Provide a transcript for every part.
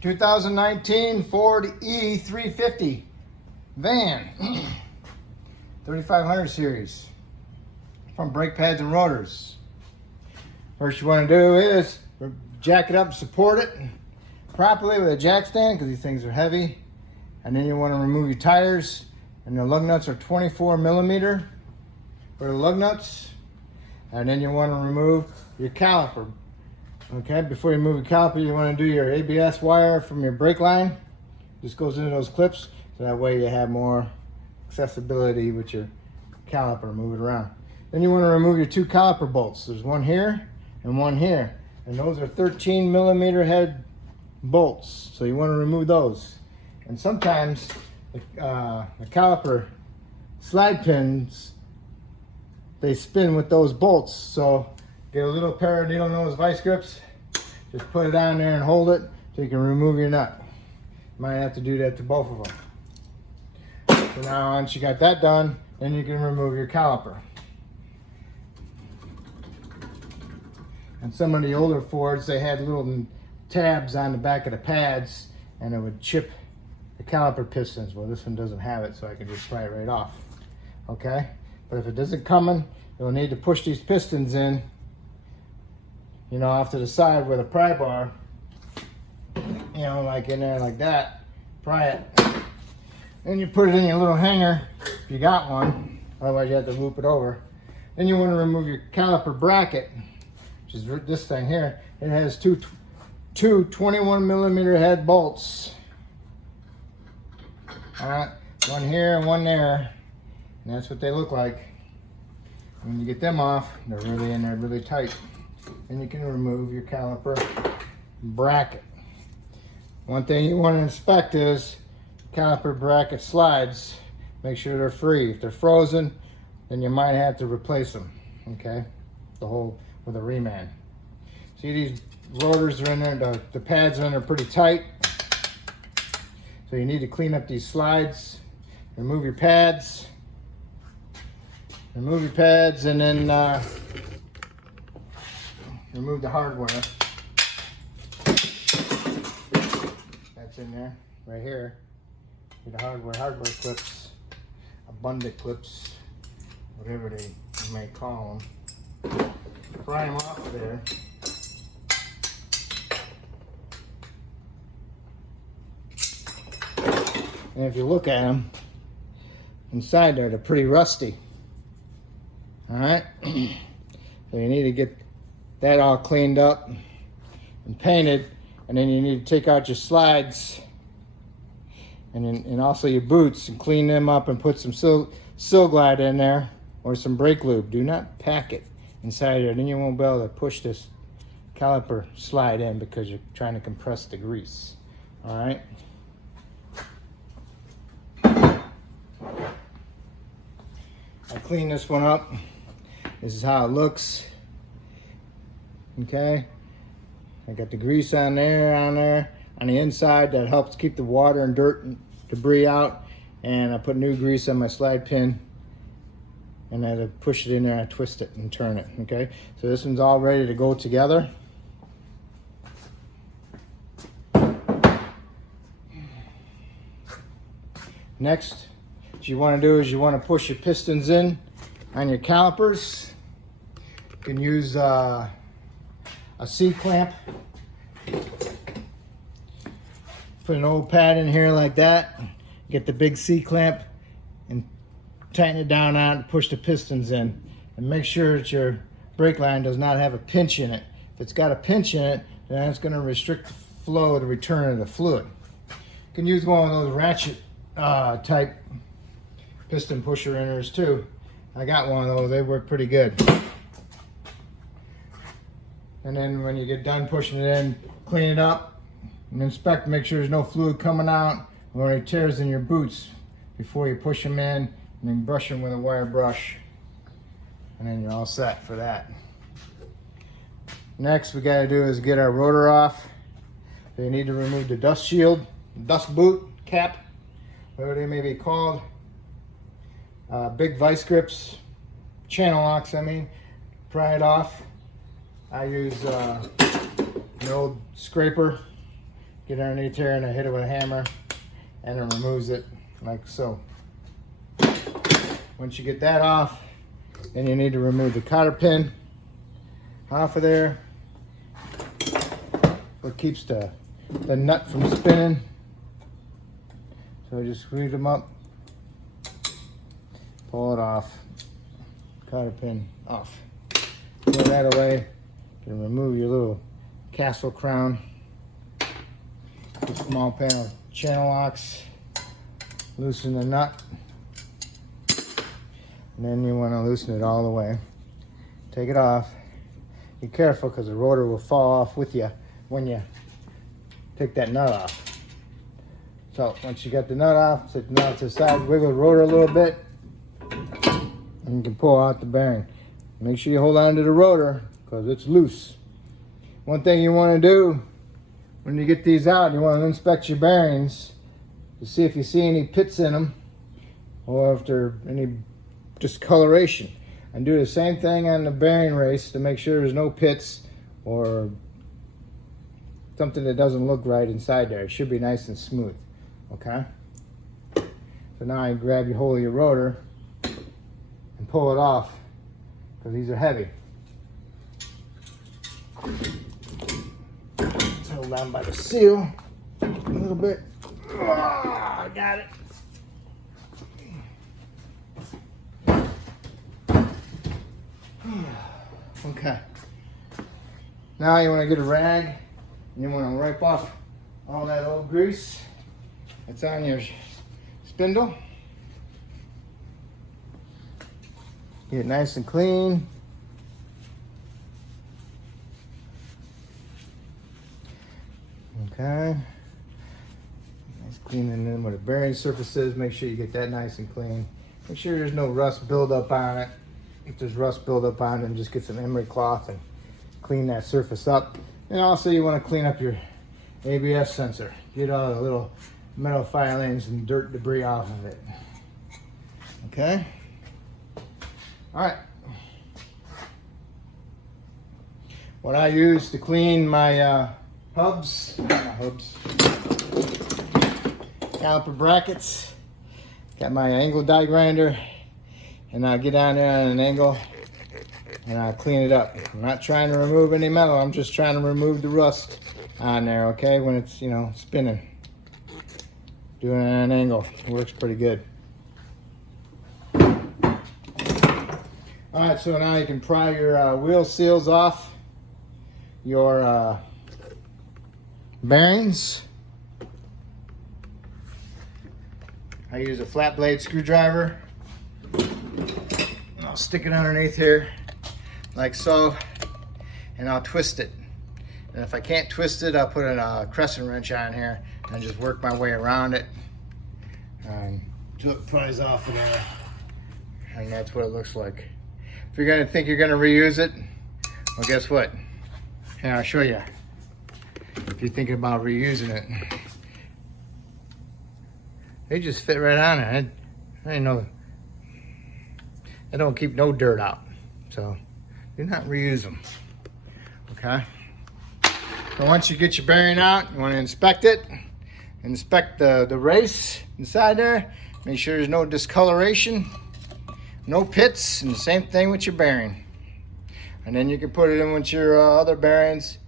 2019 Ford E350 van, 3500 series, from Brake Pads and Rotors. First you want to do is jack it up and support it properly with a jack stand because these things are heavy. And then you want to remove your tires, and the lug nuts are 24 millimeter for the lug nuts. And then you want to remove your caliper. Okay, before you move your caliper, you want to do your ABS wire from your brake line. This goes into those clips, so that way you have more accessibility with your caliper, move it around. Then you want to remove your two caliper bolts. There's one here and one here, and those are 13 millimeter head bolts, so you want to remove those. And sometimes the caliper slide pins, they spin with those bolts, so get a little pair of needle nose vice grips, just put it down there and hold it so you can remove your nut. You might have to do that to both of them. So now once you got that done, then you can remove your caliper. And some of the older Fords, they had little tabs on the back of the pads and it would chip the caliper pistons. Well, this one doesn't have it, so I can just pry it right off. Okay? But if it doesn't come in, you'll need to push these pistons in, you know, off to the side with a pry bar, you know, like in there like that, pry it. Then you put it in your little hanger, if you got one, otherwise you have to loop it over. Then you want to remove your caliper bracket, which is this thing here. It has two 21 millimeter head bolts. All right, one here and one there, and that's what they look like. When you get them off, they're really in there really tight. And you can remove your caliper bracket. One thing you want to inspect is caliper bracket slides. Make sure they're free. If they're frozen, then you might have to replace them. Okay, the whole with a reman. See, these rotors are in there. The pads are in there pretty tight. So you need to clean up these slides. Remove your pads. Remove your pads, and then remove the hardware. That's in there, right here. The hardware clips, abundant clips, whatever they may call them. Pry them off there. And if you look at them, inside there, they're pretty rusty. All right, so you need to get that all cleaned up and painted, and then you need to take out your slides and also your boots and clean them up and put some Sil Glide in there or some brake lube. Do not pack it inside there, then you won't be able to push this caliper slide in because you're trying to compress the grease. All right. I clean this one up. This is how it looks. Okay, I got the grease on there, on the inside. That helps keep the water and dirt and debris out. And I put new grease on my slide pin, and I push it in there and I twist it and turn it. Okay, so this one's all ready to go together. Next, what you want to do is you want to push your pistons in on your calipers. You can use a C-clamp. Put an old pad in here like that. Get the big C-clamp and tighten it down on it, push the pistons in. And make sure that your brake line does not have a pinch in it. If it's got a pinch in it, then it's going to restrict the flow, the return of the fluid. You can use one of those ratchet type piston pusher inners too. I got one of those, they work pretty good. And then when you get done pushing it in, clean it up and inspect, make sure there's no fluid coming out or any tears in your boots before you push them in, and then brush them with a wire brush. And then you're all set for that. Next we got to do is get our rotor off. So you need to remove the dust shield, dust boot cap, whatever they may be called. Big vice grips, channel locks, I mean. Pry it off. I use an old scraper get underneath here and I hit it with a hammer and it removes it like so. Once you get that off, then you need to remove the cotter pin off of there. What keeps the nut from spinning. So just screw them up, pull it off, cotter pin off. Throw that away. You can remove your little castle crown. The small panel channel locks. Loosen the nut. And then you want to loosen it all the way. Take it off. Be careful because the rotor will fall off with you when you take that nut off. So once you got the nut off, set the nut to the side, wiggle the rotor a little bit, and you can pull out the bearing. Make sure you hold on to the rotor because it's loose. One thing you want to do when you get these out, you want to inspect your bearings to see if you see any pits in them or if there are any discoloration. And do the same thing on the bearing race to make sure there's no pits or something that doesn't look right inside there. It should be nice and smooth. Okay? So now you grab your hold of your rotor and pull it off because these are heavy. It's held down by the seal a little bit. Oh, I got it. Okay. Now you want to get a rag and you want to wipe off all that old grease that's on your spindle. Get it nice and clean. Okay. Nice cleaning in where the bearing surface is. Make sure you get that nice and clean. Make sure there's no rust buildup on it. If there's rust buildup on it, then just get some emery cloth and clean that surface up. And also you want to clean up your ABS sensor. Get all the little metal filings and dirt debris off of it. Okay? Alright. What I use to clean my caliper brackets, got my angle die grinder, and I'll get down there on an angle and I'll clean it up. I'm not trying to remove any metal, I'm just trying to remove the rust on there, okay, when it's, you know, spinning. Doing it at an angle, it works pretty good. Alright, so now you can pry your wheel seals off your bearings. I use a flat blade screwdriver. I'll stick it underneath here like so, and I'll twist it. And if I can't twist it, I'll put a crescent wrench on here and just work my way around it until it pries off of there. And that's what it looks like. If you're gonna think you're gonna reuse it, well, guess what? Here, I'll show you. If you're thinking about reusing it, they just fit right on it. I ain't no. I don't keep no dirt out, so do not reuse them. Okay. So once you get your bearing out, you want to inspect it. Inspect the race inside there. Make sure there's no discoloration, no pits, and the same thing with your bearing. And then you can put it in with your other bearings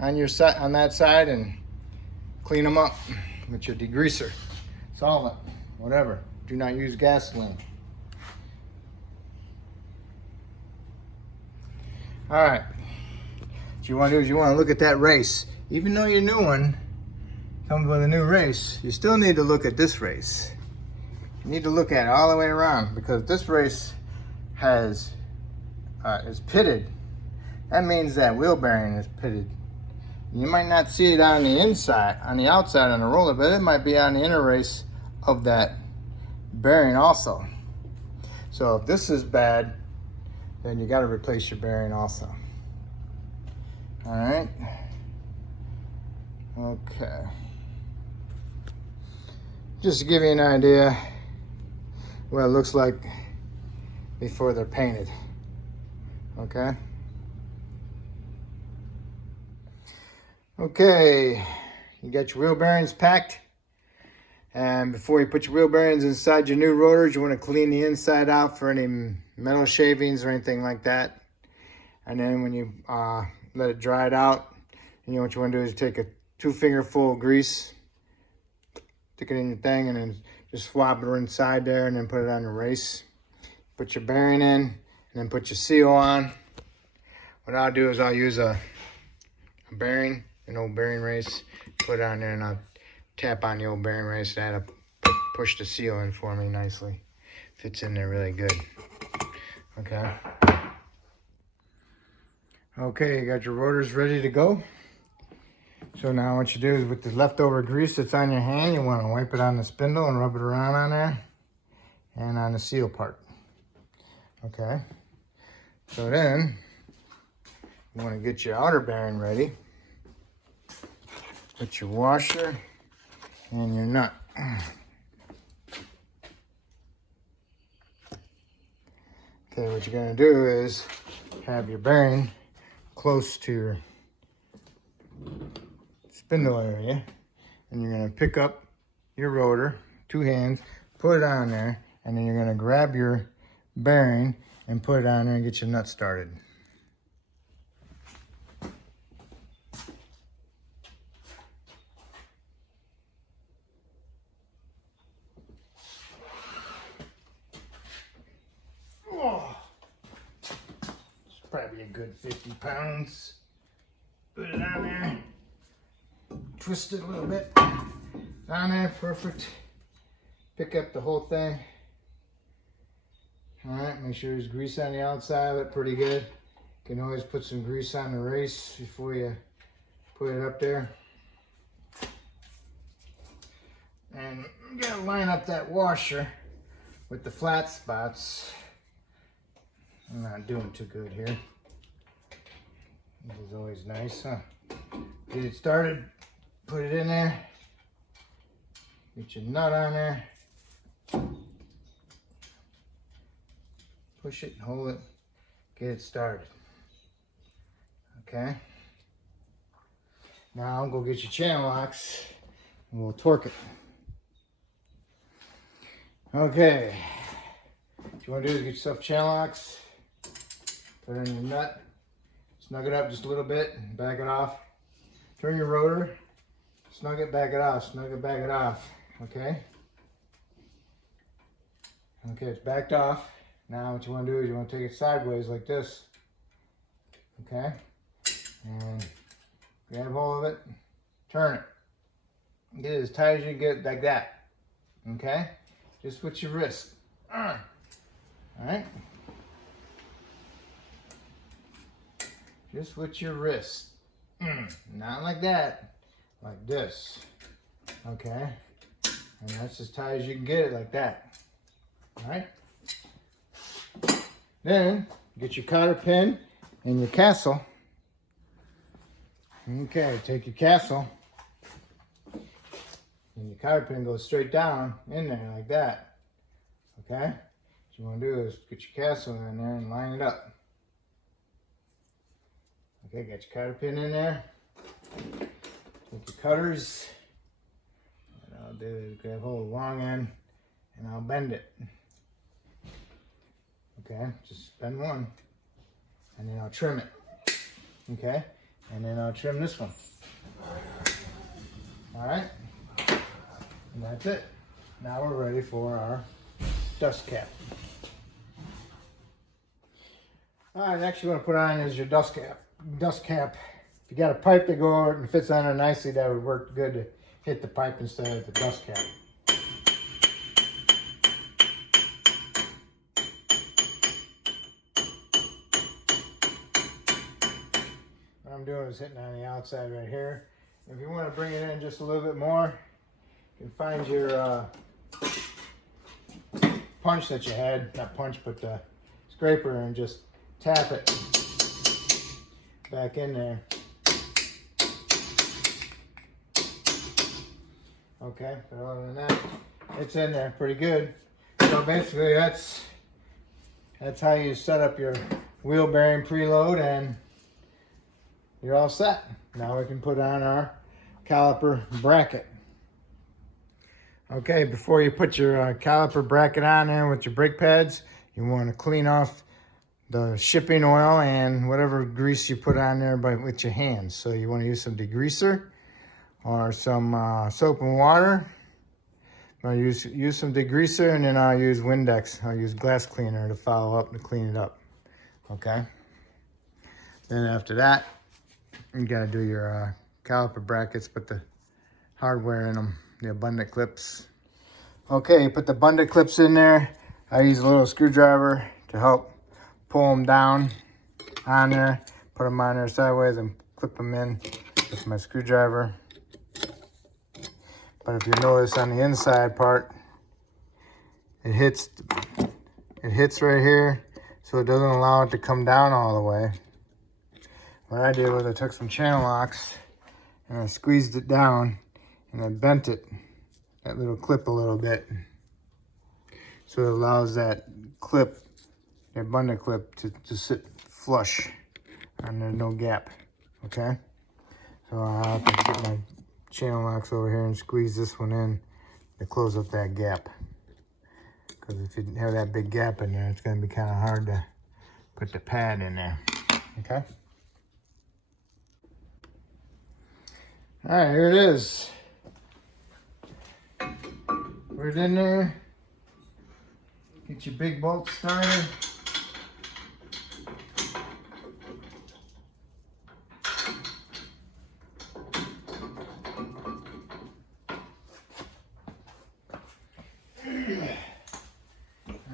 on your on that side and clean them up with your degreaser, solvent, whatever. Do not use gasoline. All right. What you want to do is you want to look at that race. Even though your new one comes with a new race, you still need to look at this race. You need to look at it all the way around because this race has is pitted. That means that wheel bearing is pitted. You might not see it on the inside, on the outside on the roller, but it might be on the inner race of that bearing also. So if this is bad, then you got to replace your bearing also. All right. Okay. Just to give you an idea what it looks like before they're painted. Okay. Okay. you got your wheel bearings packed. And before you put your wheel bearings inside your new rotors, you want to clean the inside out for any metal shavings or anything like that. And then when you let it dry it out, what you want to do is take a 2-finger full of grease, stick it in your thing, and then just swab it inside there and then put it on the race. Put your bearing in, and then put your seal on. What I'll do is I'll use a bearing, an old bearing race, put it on there, and I'll tap on the old bearing race. That'll push the seal in for me nicely. Fits in there really good. Okay. Okay, you got your rotors ready to go. So now what you do is with the leftover grease that's on your hand, you want to wipe it on the spindle and rub it around on there and on the seal part. Okay. So then you want to get your outer bearing ready. Put your washer and your nut. Okay, what you're going to do is have your bearing close to your spindle area, and you're going to pick up your rotor, 2 hands, put it on there, and then you're going to grab your bearing and put it on there and get your nut started. Probably a good 50 pounds. Put it on there. Twist it a little bit. On there, perfect. Pick up the whole thing. Alright, make sure there's grease on the outside of it pretty good. You can always put some grease on the race before you put it up there. And you gotta line up that washer with the flat spots. I'm not doing too good here. This is always nice, huh? Get it started, put it in there, get your nut on there, push it, hold it, get it started. Okay? Now go get your channel locks and we'll torque it. Okay. What you want to do is get yourself channel locks. Put it in your nut, snug it up just a little bit, back it off. Turn your rotor, snug it, back it off, snug it, back it off, okay? Okay, it's backed off. Now what you want to do is you want to take it sideways like this, okay? And grab hold of it, turn it. Get it as tight as you can get it, like that, okay? Just with your wrist, all right? Just with your wrist. Not like that, like this. Okay? And that's as tight as you can get it, like that. Alright? Then, get your cotter pin and your castle. Okay, take your castle. And your cotter pin goes straight down in there, like that. Okay? What you want to do is get your castle in there and line it up. Okay, got your cotter pin in there. Take your cutters. What I'll do is grab hold of the long end and I'll bend it. Okay, just bend one. And then I'll trim it. Okay, and then I'll trim this one. Alright, and that's it. Now we're ready for our dust cap. Alright, next you want to put on is your dust cap. If you got a pipe that go over it and fits on there nicely, that would work good to hit the pipe instead of the dust cap. What I'm doing is hitting on the outside right here. If you want to bring it in just a little bit more, you can find your punch that you had, not punch, but scraper, and just tap it back in there. Okay, but other than that, it's in there pretty good. So basically that's how you set up your wheel bearing preload, and you're all set. Now we can put on our caliper bracket. Okay, before you put your caliper bracket on there with your brake pads, you want to clean off the shipping oil and whatever grease you put on there with your hands. So you want to use some degreaser or some soap and water. I'll use some degreaser, and then I'll use Windex. I'll use glass cleaner to follow up to clean it up. Okay. Then after that, you gotta do your caliper brackets, put the hardware in them, the abundant clips. Okay, put the abundant clips in there. I use a little screwdriver to help pull them down on there. Put them on there sideways and clip them in with my screwdriver. But if you notice on the inside part, it hits right here, so it doesn't allow it to come down all the way. What I did was I took some channel locks and I squeezed it down and I bent it, that little clip a little bit. So it allows that clip, the abundant clip, to sit flush and there's no gap, okay? So I'll have to get my channel locks over here and squeeze this one in to close up that gap. Because if you have that big gap in there, it's going to be kind of hard to put the pad in there, okay? All right, here it is. Put it in there. Get your big bolt started.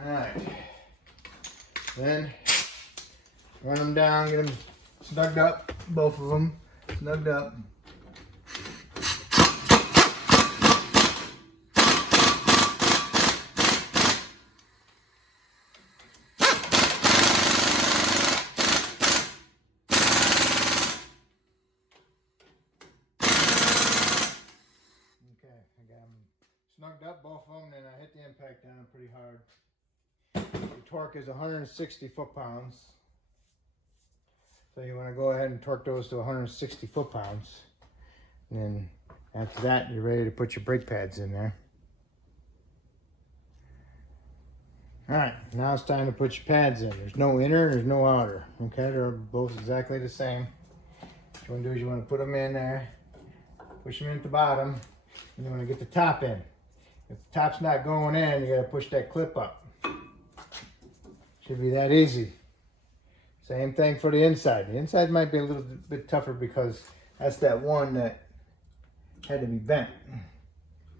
Alright, then run them down, get them snugged up, both of them snugged up. Okay, I got them snugged up, both of them, and I hit the impact down pretty hard. The torque is 160 foot-pounds. So you want to go ahead and torque those to 160 foot-pounds. And then after that, you're ready to put your brake pads in there. Alright, now it's time to put your pads in. There's no inner, there's no outer. Okay, they're both exactly the same. What you want to do is you want to put them in there, push them in at the bottom, and you want to get the top in. If the top's not going in, you got to push that clip up. Should be that easy. Same thing for the inside. The inside might be a little bit tougher because that's that one that had to be bent.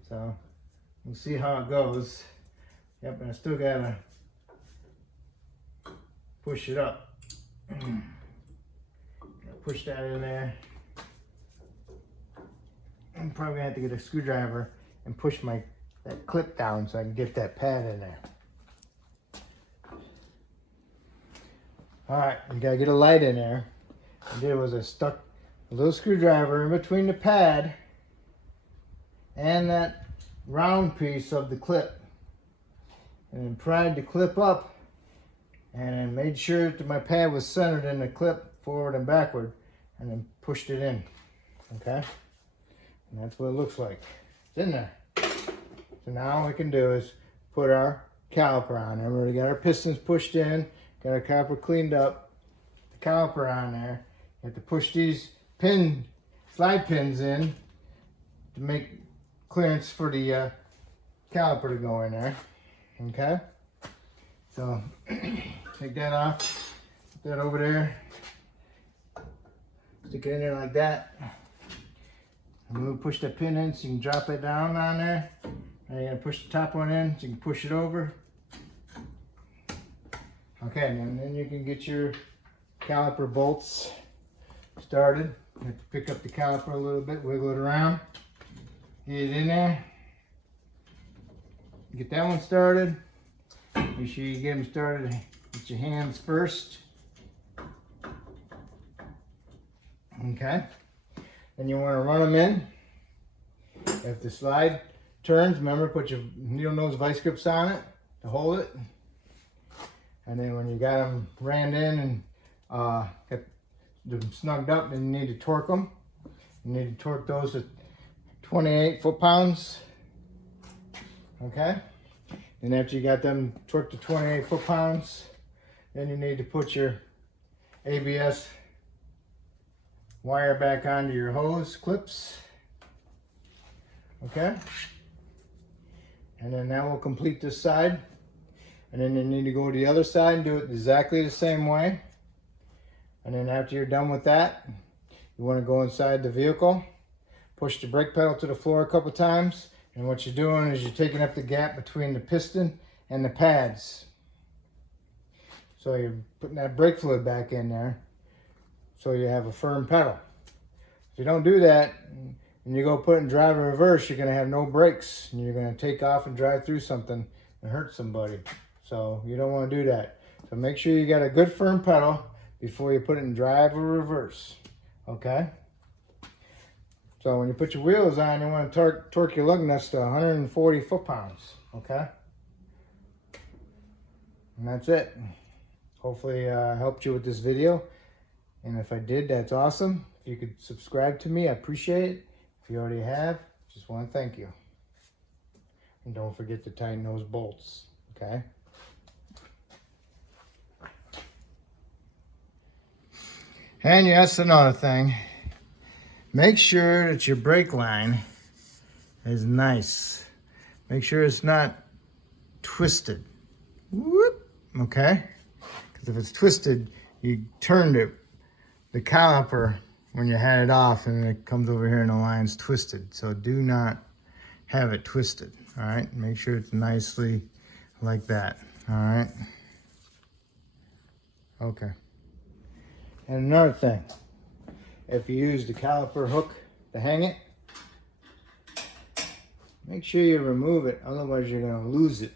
So we'll see how it goes. Yep, and I still gotta push it up. Push that in there. I'm probably gonna have to get a screwdriver and push that clip down so I can get that pad in there. All right, you gotta get a light in there. What I did was I stuck a little screwdriver in between the pad and that round piece of the clip, and then pried the clip up and then made sure that my pad was centered in the clip forward and backward, and then pushed it in. Okay, and that's what it looks like. It's in there. So now all we can do is put our caliper on there. We already got our pistons pushed in. Got our caliper cleaned up, the caliper on there. You have to push these slide pins in to make clearance for the caliper to go in there. Okay? So, take that off, put that over there, stick it in there like that. And we'll push that pin in so you can drop it down on there. Now you're going to push the top one in so you can push it over. Okay, and then you can get your caliper bolts started. You have to pick up the caliper a little bit, wiggle it around, get it in there. Get that one started. Make sure you get them started with your hands first. Okay. Then you want to run them in. If the slide turns, remember, put your needle nose vice grips on it to hold it. And then when you got them ran in and got them snugged up, then you need to torque them. You need to torque those to 28 foot-pounds. Okay? And after you got them torqued to 28 foot-pounds, then you need to put your ABS wire back onto your hose clips. Okay? And then that will complete this side. And then you need to go to the other side and do it exactly the same way. And then after you're done with that, you want to go inside the vehicle, push the brake pedal to the floor a couple times, and what you're doing is you're taking up the gap between the piston and the pads. So you're putting that brake fluid back in there so you have a firm pedal. If you don't do that and you go put it in drive and reverse, you're going to have no brakes and you're going to take off and drive through something and hurt somebody. So you don't want to do that. So make sure you got a good firm pedal before you put it in drive or reverse. Okay? So when you put your wheels on, you want to torque your lug nuts to 140 foot-pounds. Okay? And that's it. Hopefully I helped you with this video. And if I did, that's awesome. If you could subscribe to me, I appreciate it. If you already have, just want to thank you. And don't forget to tighten those bolts. Okay? And yes, another thing. Make sure that your brake line is nice. Make sure it's not twisted. Whoop, okay? Because if it's twisted, you turned it, the caliper, when you had it off, and it comes over here and the line's twisted. So do not have it twisted, all right? Make sure it's nicely like that, all right? Okay. And another thing, if you use the caliper hook to hang it, make sure you remove it, otherwise you're going to lose it.